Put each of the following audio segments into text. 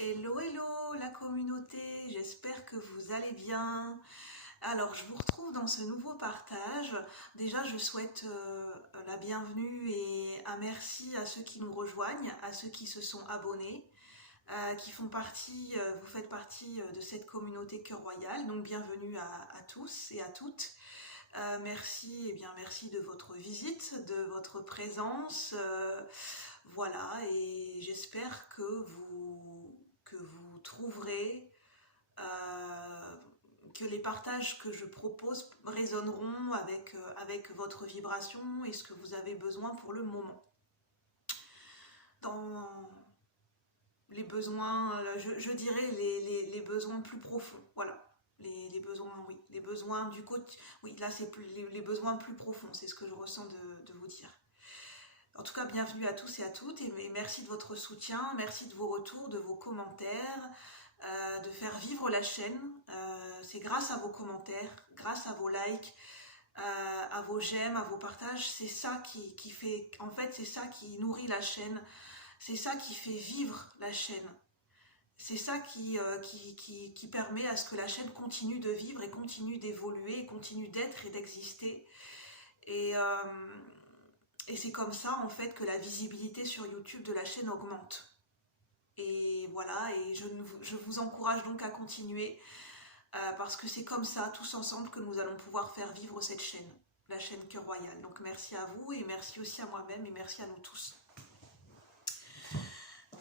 Hello, hello la communauté, j'espère que vous allez bien. Alors, je vous retrouve dans ce nouveau partage. Déjà, je souhaite la bienvenue et un merci à ceux qui nous rejoignent, à ceux qui se sont abonnés, qui font partie, vous faites partie de cette communauté Cœur Royal. Donc, bienvenue à tous et à toutes. Merci, et bien merci de votre visite, de votre présence. Voilà, et j'espère que vous trouverez que les partages que je propose résonneront avec votre vibration et ce que vous avez besoin pour le moment. Dans les besoins, je dirais les besoins plus profonds, voilà. Les besoins, oui, les besoins du côté, oui, là c'est plus les besoins plus profonds, c'est ce que je ressens de vous dire. En tout cas, bienvenue à tous et à toutes et merci de votre soutien, merci de vos retours, de vos commentaires, de faire vivre la chaîne. C'est grâce à vos commentaires, grâce à vos likes, à vos j'aime, à vos partages, c'est ça qui fait, en fait, c'est ça qui nourrit la chaîne, c'est ça qui fait vivre la chaîne. C'est ça qui permet à ce que la chaîne continue de vivre et continue d'évoluer, continue d'être et d'exister. Et c'est comme ça en fait que la visibilité sur YouTube de la chaîne augmente. Et voilà, et je vous encourage donc à continuer parce que c'est comme ça, tous ensemble, que nous allons pouvoir faire vivre cette chaîne, la chaîne Cœur Royal. Donc merci à vous et merci aussi à moi-même et merci à nous tous.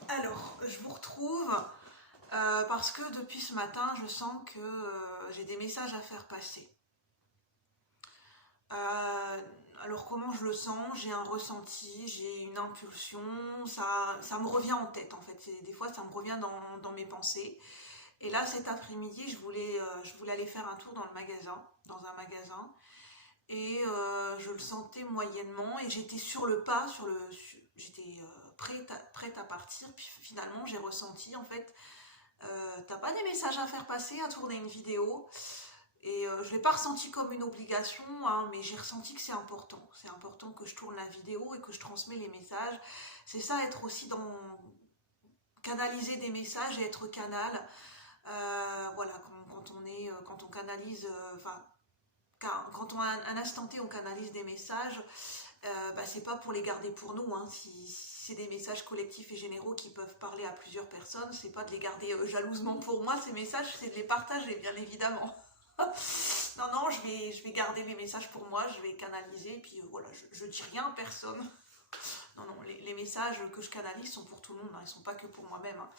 Alors, je vous retrouve parce que depuis ce matin, je sens que j'ai des messages à faire passer. Alors comment je le sens? J'ai un ressenti, j'ai une impulsion, ça me revient en tête en fait. Des fois ça me revient dans mes pensées. Et là cet après-midi je voulais aller faire un tour dans un magasin. Et je le sentais moyennement et j'étais sur le pas, j'étais prête à partir. Puis finalement j'ai ressenti en fait, t'as pas des messages à faire passer, à tourner une vidéo? Et je ne l'ai pas ressenti comme une obligation, hein, mais j'ai ressenti que c'est important. C'est important que je tourne la vidéo et que je transmets les messages. C'est ça, être aussi dans... canaliser des messages et être canal. Voilà, quand on canalise... quand on a un instant T, on canalise des messages, c'est pas pour les garder pour nous, hein. Si c'est des messages collectifs et généraux qui peuvent parler à plusieurs personnes, c'est pas de les garder jalousement pour moi, ces messages, c'est de les partager, bien évidemment. Non, je vais garder mes messages pour moi, je vais canaliser, et puis voilà, je dis rien à personne. Non, les messages que je canalise sont pour tout le monde, hein, ils sont pas que pour moi-même. Hein.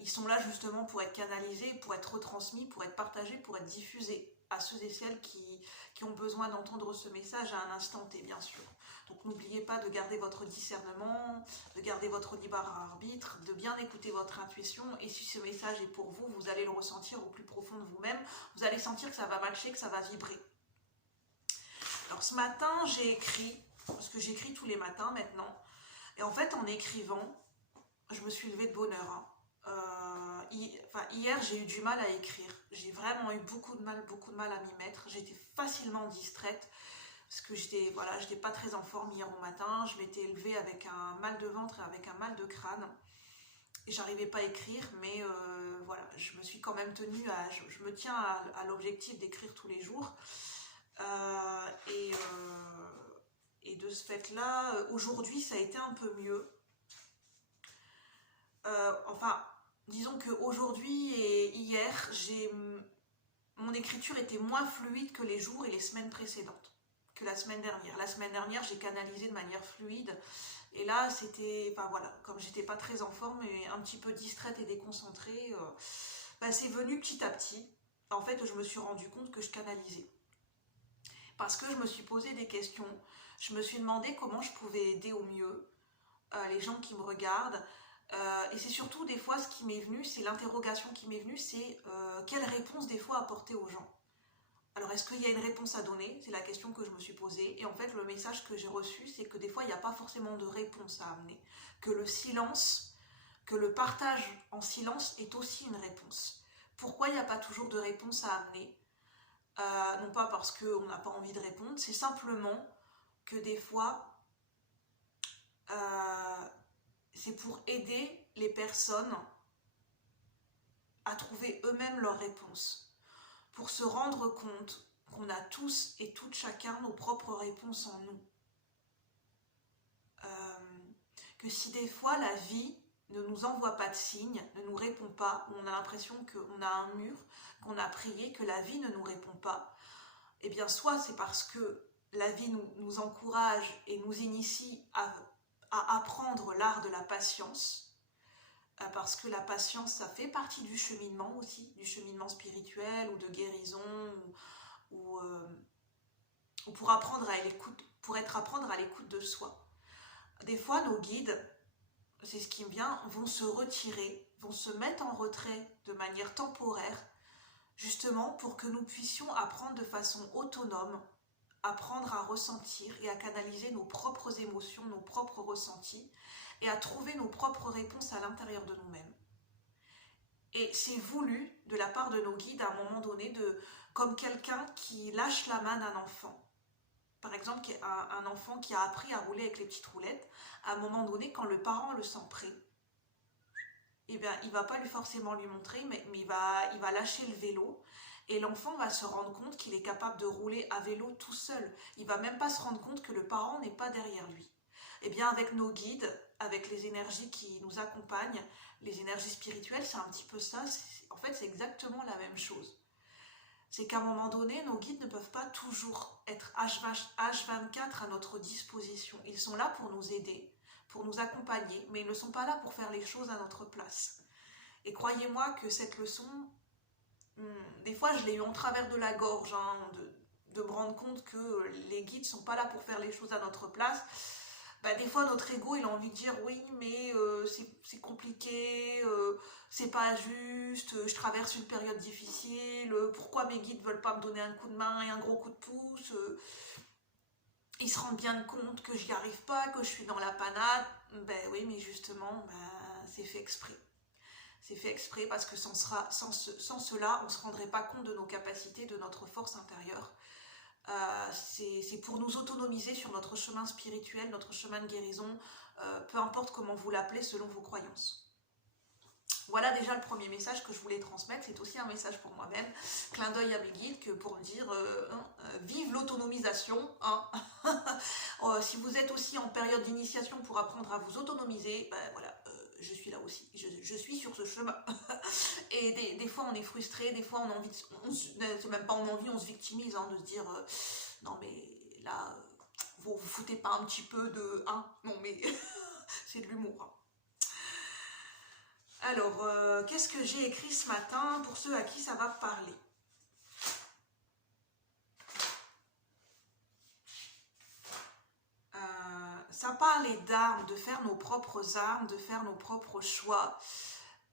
Ils sont là justement pour être canalisés, pour être retransmis, pour être partagés, pour être diffusés à ceux et celles qui ont besoin d'entendre ce message à un instant T, bien sûr. Donc n'oubliez pas de garder votre discernement, de garder votre libre arbitre, de bien écouter votre intuition, et si ce message est pour vous, vous allez le ressentir au plus profond de vous-même, vous allez sentir que ça va matcher, que ça va vibrer. Alors ce matin, j'ai écrit, parce que j'écris tous les matins maintenant, et en fait en écrivant, je me suis levée de bonne heure. Hein. Hier, j'ai eu du mal à écrire. J'ai vraiment eu beaucoup de mal à m'y mettre. J'étais facilement distraite parce que j'étais pas très en forme hier au matin. Je m'étais levée avec un mal de ventre et avec un mal de crâne. Et j'arrivais pas à écrire, mais voilà, je me suis quand même tenue à... Je me tiens à l'objectif d'écrire tous les jours. Et de ce fait-là, aujourd'hui, ça a été un peu mieux. Disons qu'aujourd'hui et hier, mon écriture était moins fluide que les jours et les semaines précédentes, que la semaine dernière. La semaine dernière, j'ai canalisé de manière fluide, et là, c'était, comme j'étais pas très en forme et un petit peu distraite et déconcentrée, c'est venu petit à petit. En fait, je me suis rendu compte que je canalisais. Parce que je me suis posé des questions, je me suis demandé comment je pouvais aider au mieux les gens qui me regardent. Et c'est surtout des fois ce qui m'est venu, c'est l'interrogation qui m'est venue, c'est quelle réponse des fois apporter aux gens. Alors est-ce qu'il y a une réponse à donner? C'est la question que je me suis posée. Et en fait le message que j'ai reçu, c'est que des fois il n'y a pas forcément de réponse à amener. Que le silence, que le partage en silence est aussi une réponse. Pourquoi il n'y a pas toujours de réponse à amener? Non pas parce qu'on n'a pas envie de répondre, c'est simplement que des fois... c'est pour aider personnes à trouver eux-mêmes leurs réponses, pour se rendre compte qu'on a tous et toutes chacun nos propres réponses en nous. Que si des fois la vie ne nous envoie pas de signes, ne nous répond pas, ou on a l'impression qu'on a un mur, qu'on a prié, que la vie ne nous répond pas, eh bien soit c'est parce que la vie nous encourage et nous initie à apprendre l'art de la patience, parce que la patience, ça fait partie du cheminement aussi, du cheminement spirituel ou de guérison, ou pour apprendre à l'écoute, pour apprendre à l'écoute de soi. Des fois, nos guides, c'est ce qui me vient, vont se retirer, vont se mettre en retrait de manière temporaire, justement pour que nous puissions apprendre de façon autonome, apprendre à ressentir et à canaliser nos propres émotions, nos propres ressentis, et à trouver nos propres réponses à l'intérieur de nous-mêmes. Et c'est voulu de la part de nos guides à un moment donné, comme quelqu'un qui lâche la main d'un enfant. Par exemple, un enfant qui a appris à rouler avec les petites roulettes, à un moment donné, quand le parent le sent prêt, eh bien, il ne va pas forcément lui montrer, mais il va lâcher le vélo, et l'enfant va se rendre compte qu'il est capable de rouler à vélo tout seul. Il ne va même pas se rendre compte que le parent n'est pas derrière lui. Eh bien, avec nos guides, avec les énergies qui nous accompagnent, les énergies spirituelles, c'est un petit peu ça. En fait, c'est exactement la même chose. C'est qu'à un moment donné, nos guides ne peuvent pas toujours être H24 à notre disposition. Ils sont là pour nous aider, pour nous accompagner, mais ils ne sont pas là pour faire les choses à notre place. Et croyez-moi que cette leçon, des fois je l'ai eu en travers de la gorge, de me rendre compte que les guides ne sont pas là pour faire les choses à notre place. Des fois notre ego il a envie de dire oui mais c'est compliqué, c'est pas juste, je traverse une période difficile, pourquoi mes guides veulent pas me donner un coup de main et un gros coup de pouce, ils se rendent bien compte que j'y arrive pas, que je suis dans la panade. Oui mais justement c'est fait exprès. C'est fait exprès parce que sans cela on ne se rendrait pas compte de nos capacités, de notre force intérieure. C'est pour nous autonomiser sur notre chemin spirituel, notre chemin de guérison, peu importe comment vous l'appelez selon vos croyances. Voilà déjà le premier message que je voulais transmettre, c'est aussi un message pour moi-même, clin d'œil à mes guides, que pour dire vive l'autonomisation. Si vous êtes aussi en période d'initiation pour apprendre à vous autonomiser, voilà, je suis là aussi, je suis sur ce chemin. Et des fois on est frustré, des fois on a envie, c'est même pas on a envie, on se victimise de se dire non mais là vous foutez pas un petit peu de non mais c'est de l'humour. Alors qu'est-ce que j'ai écrit ce matin pour ceux à qui ça va parler? Ça parlait d'armes, de faire nos propres armes, de faire nos propres choix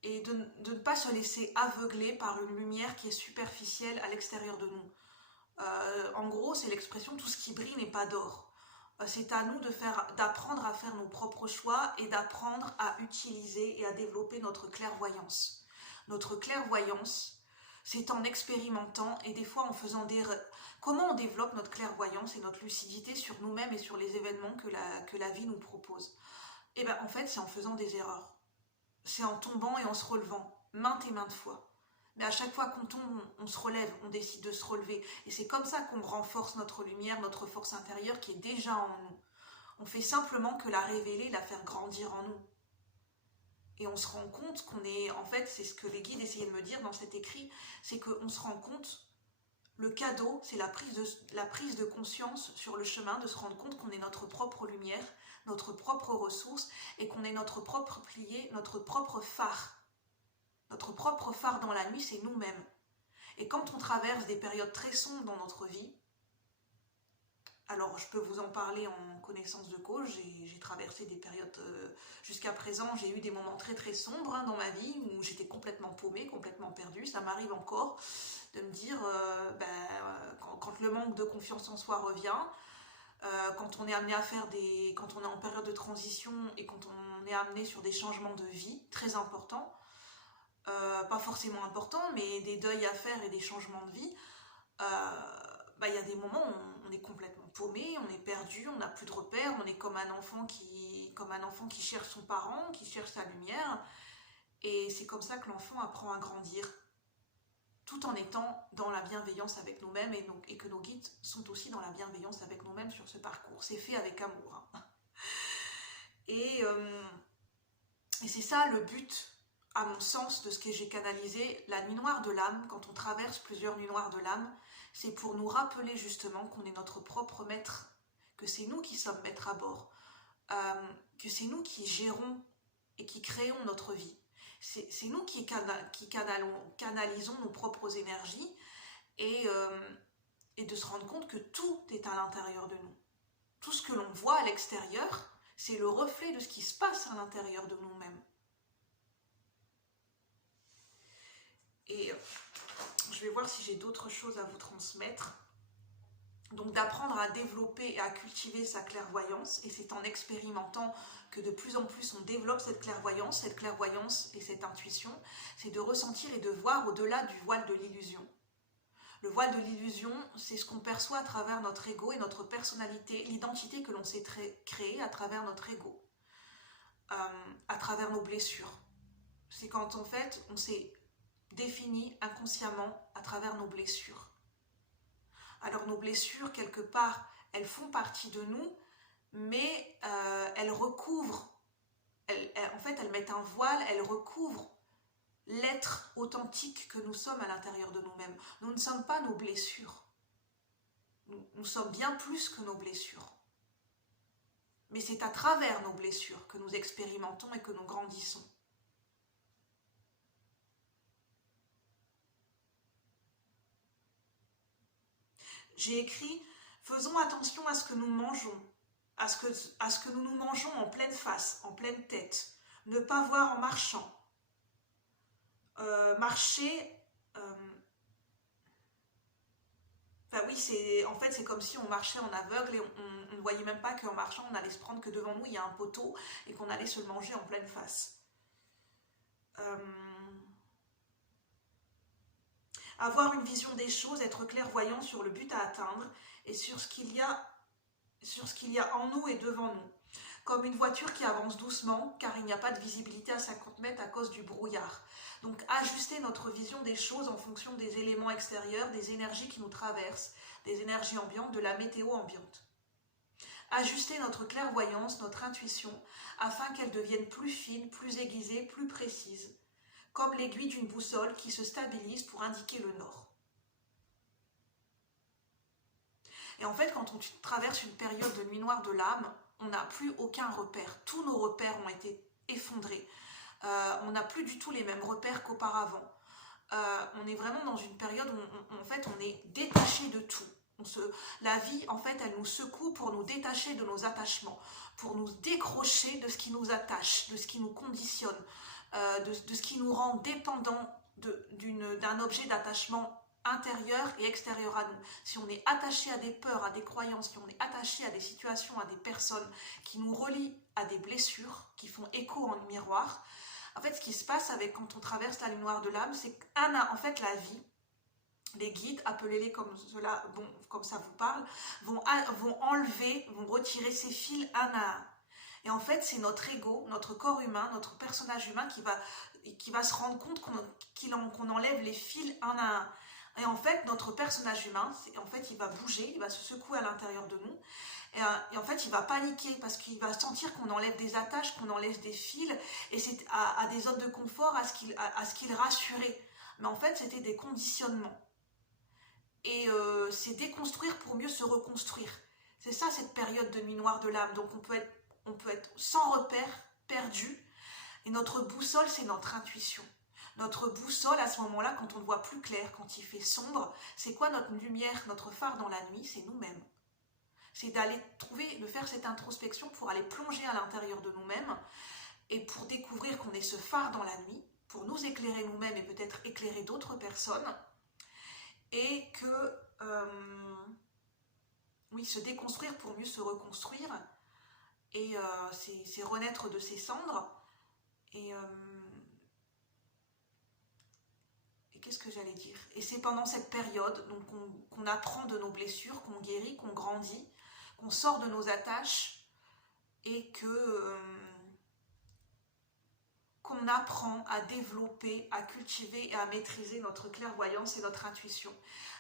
et de ne pas se laisser aveugler par une lumière qui est superficielle à l'extérieur de nous. En gros, c'est l'expression « tout ce qui brille n'est pas d'or ». C'est à nous d'apprendre à faire nos propres choix et d'apprendre à utiliser et à développer notre clairvoyance. Notre clairvoyance, c'est en expérimentant et des fois en faisant des... Comment on développe notre clairvoyance et notre lucidité sur nous-mêmes et sur les événements que la vie nous propose? En fait, c'est en faisant des erreurs. C'est en tombant et en se relevant, maintes et maintes fois. Mais à chaque fois qu'on tombe, on se relève, on décide de se relever. Et c'est comme ça qu'on renforce notre lumière, notre force intérieure qui est déjà en nous. On fait simplement que la révéler, la faire grandir en nous. Et on se rend compte qu'on est... En fait, c'est ce que les guides essayaient de me dire dans cet écrit, c'est qu'on se rend compte, le cadeau, c'est la prise de conscience sur le chemin, de se rendre compte qu'on est notre propre lumière, notre propre ressource, et qu'on est notre propre pilier, notre propre phare. Notre propre phare dans la nuit, c'est nous-mêmes. Et quand on traverse des périodes très sombres dans notre vie, alors je peux vous en parler en connaissance de cause, j'ai traversé des périodes, jusqu'à présent, j'ai eu des moments très très sombres dans ma vie, où j'étais complètement paumée, complètement perdue. Ça m'arrive encore de me dire, quand le manque de confiance en soi revient, quand on est amené à faire quand on est en période de transition et quand on est amené sur des changements de vie très importants, pas forcément importants, mais des deuils à faire et des changements de vie, y a des moments où on est complètement paumé, on est perdu, on n'a plus de repères, on est comme un enfant qui cherche son parent, qui cherche sa lumière, Et c'est comme ça que l'enfant apprend à grandir, tout en étant dans la bienveillance avec nous-mêmes et que nos guides sont aussi dans la bienveillance avec nous-mêmes sur ce parcours. C'est fait avec amour. Hein. Et c'est ça le but, à mon sens, de ce que j'ai canalisé, la nuit noire de l'âme, quand on traverse plusieurs nuits noires de l'âme, c'est pour nous rappeler justement qu'on est notre propre maître, que c'est nous qui sommes maîtres à bord, que c'est nous qui gérons et qui créons notre vie. C'est nous qui canalisons nos propres énergies et de se rendre compte que tout est à l'intérieur de nous. Tout ce que l'on voit à l'extérieur, c'est le reflet de ce qui se passe à l'intérieur de nous-mêmes. Et je vais voir si j'ai d'autres choses à vous transmettre. Donc d'apprendre à développer et à cultiver sa clairvoyance, et c'est en expérimentant que de plus en plus on développe cette clairvoyance et cette intuition, c'est de ressentir et de voir au-delà du voile de l'illusion. Le voile de l'illusion, c'est ce qu'on perçoit à travers notre ego et notre personnalité, l'identité que l'on s'est créée à travers notre ego, à travers nos blessures. C'est quand en fait on s'est défini inconsciemment à travers nos blessures. Alors nos blessures, quelque part, elles font partie de nous, mais elles recouvrent, en fait elles mettent un voile, elles recouvrent l'être authentique que nous sommes à l'intérieur de nous-mêmes. Nous ne sommes pas nos blessures. Nous sommes bien plus que nos blessures. Mais c'est à travers nos blessures que nous expérimentons et que nous grandissons. J'ai écrit « Faisons attention à ce que nous mangeons, à ce que nous nous mangeons en pleine face, en pleine tête. Ne pas voir en marchant. Marcher... Enfin oui, en fait c'est comme si on marchait en aveugle et on ne voyait même pas qu'en marchant on allait se prendre que devant nous il y a un poteau et qu'on allait se le manger en pleine face. Avoir une vision des choses, être clairvoyant sur le but à atteindre et sur ce qu'il y a en nous et devant nous. Comme une voiture qui avance doucement car il n'y a pas de visibilité à 50 mètres à cause du brouillard. Donc ajuster notre vision des choses en fonction des éléments extérieurs, des énergies qui nous traversent, des énergies ambiantes, de la météo ambiante. Ajuster notre clairvoyance, notre intuition, afin qu'elle devienne plus fine, plus aiguisée, plus précise, comme l'aiguille d'une boussole qui se stabilise pour indiquer le nord. Et en fait, quand on traverse une période de nuit noire de l'âme, on n'a plus aucun repère. Tous nos repères ont été effondrés. On n'a plus du tout les mêmes repères qu'auparavant. On est vraiment dans une période où en fait, on est détaché de tout. La vie, en fait, elle nous secoue pour nous détacher de nos attachements, pour nous décrocher de ce qui nous attache, de ce qui nous conditionne, de ce qui nous rend dépendants d'un objet d'attachement intérieur et extérieur à nous. Si on est attaché à des peurs, à des croyances, si on est attaché à des situations, à des personnes qui nous relient à des blessures, qui font écho en miroir, en fait, ce qui se passe quand on traverse la ligne noire de l'âme, c'est qu'en fait, la vie, les guides, appelez-les comme cela, bon, comme ça vous parle, vont enlever, vont retirer ces fils un à un. Et en fait, c'est notre ego, notre corps humain, notre personnage humain qui va se rendre compte qu'on enlève les fils un à un. Et en fait, notre personnage humain, en fait, il va bouger, il va se secouer à l'intérieur de nous. Et en fait, il va paniquer parce qu'il va sentir qu'on enlève des attaches, qu'on enlève des fils. Et c'est à des zones de confort, à ce qu'il rassurait. Mais en fait, c'était des conditionnements. Et c'est déconstruire pour mieux se reconstruire. C'est ça, cette période de nuit noire de l'âme. Donc, on peut être sans repère, perdu. Et notre boussole, c'est notre intuition. Notre boussole, à ce moment-là, quand on ne voit plus clair, quand il fait sombre, c'est quoi notre lumière, notre phare dans la nuit? C'est nous-mêmes. C'est de faire cette introspection pour aller plonger à l'intérieur de nous-mêmes et pour découvrir qu'on est ce phare dans la nuit, pour nous éclairer nous-mêmes et peut-être éclairer d'autres personnes, et que, se déconstruire pour mieux se reconstruire, et c'est renaître de ses cendres, et qu'est-ce que j'allais dire? Et c'est pendant cette période donc qu'on apprend de nos blessures, qu'on guérit, qu'on grandit, qu'on sort de nos attaches et qu'on qu'on apprend à développer, à cultiver et à maîtriser notre clairvoyance et notre intuition.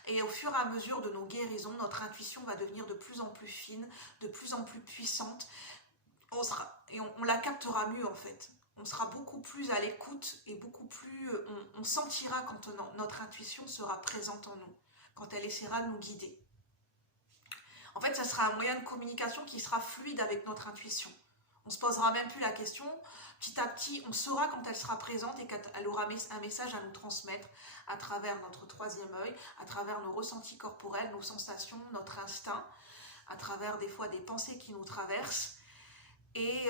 Et au fur et à mesure de nos guérisons, notre intuition va devenir de plus en plus fine, de plus en plus puissante. On la captera mieux en fait. On sera beaucoup plus à l'écoute et beaucoup plus... On sentira quand notre intuition sera présente en nous, quand elle essaiera de nous guider. En fait, ça sera un moyen de communication qui sera fluide avec notre intuition. On ne se posera même plus la question. Petit à petit, on saura quand elle sera présente et qu'elle aura un message à nous transmettre à travers notre troisième œil, à travers nos ressentis corporels, nos sensations, notre instinct, à travers des fois des pensées qui nous traversent. Et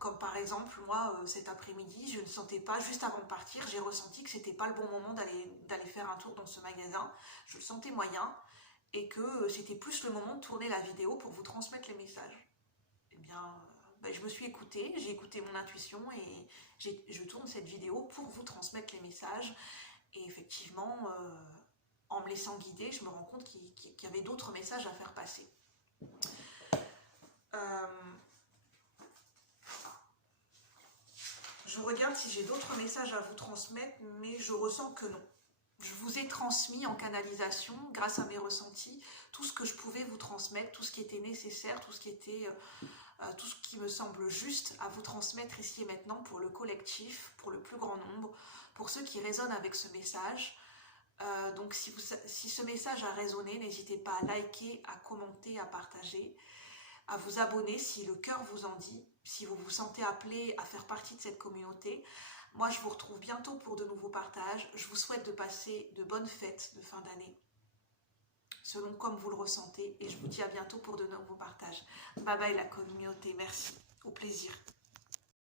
comme par exemple, moi, cet après-midi, je ne sentais pas, juste avant de partir, j'ai ressenti que c'était pas le bon moment d'aller faire un tour dans ce magasin. Je le sentais moyen et que c'était plus le moment de tourner la vidéo pour vous transmettre les messages. Eh bien, je me suis écoutée, j'ai écouté mon intuition et je tourne cette vidéo pour vous transmettre les messages. Et effectivement, en me laissant guider, je me rends compte qu'il y avait d'autres messages à faire passer. Je regarde si j'ai d'autres messages à vous transmettre, mais je ressens que non. Je vous ai transmis en canalisation, grâce à mes ressentis, tout ce que je pouvais vous transmettre, tout ce qui était nécessaire, tout ce qui me semble juste à vous transmettre ici et maintenant pour le collectif, pour le plus grand nombre, pour ceux qui résonnent avec ce message. Donc si ce message a résonné, n'hésitez pas à liker, à commenter, à partager, à vous abonner si le cœur vous en dit, si vous vous sentez appelé à faire partie de cette communauté. Moi, je vous retrouve bientôt pour de nouveaux partages. Je vous souhaite de passer de bonnes fêtes de fin d'année, selon comme vous le ressentez. Et je vous dis à bientôt pour de nouveaux partages. Bye bye la communauté, merci. Au plaisir.